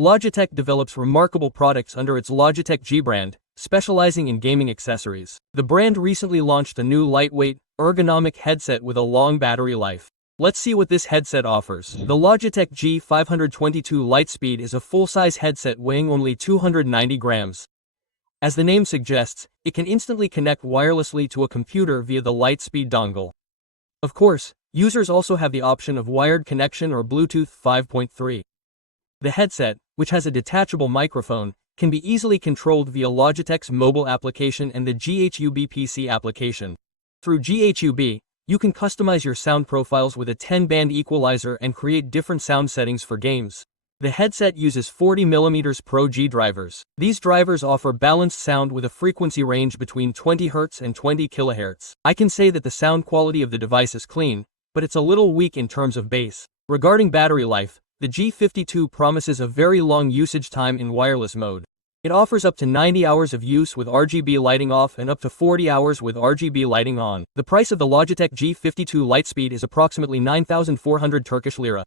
Logitech develops remarkable products under its Logitech G brand, specializing in gaming accessories. The brand recently launched a new lightweight, ergonomic headset with a long battery life. Let's see what this headset offers. The Logitech G522 LIGHTSPEED is a full-size headset weighing only 290 grams. As the name suggests, it can instantly connect wirelessly to a computer via the LIGHTSPEED dongle. Of course, users also have the option of wired connection or Bluetooth 5.3. The headset, which has a detachable microphone, can be easily controlled via Logitech's mobile application and the GHUB PC application. Through GHUB, you can customize your sound profiles with a 10-band equalizer and create different sound settings for games. The headset uses 40mm Pro G drivers. These drivers offer balanced sound with a frequency range between 20 Hz and 20 kHz. I can say that the sound quality of the device is clean, but it's a little weak in terms of bass. Regarding battery life, the G52 promises a very long usage time in wireless mode. It offers up to 90 hours of use with RGB lighting off and up to 40 hours with RGB lighting on. The price of the Logitech G52 LIGHTSPEED is approximately 9,400 Turkish lira.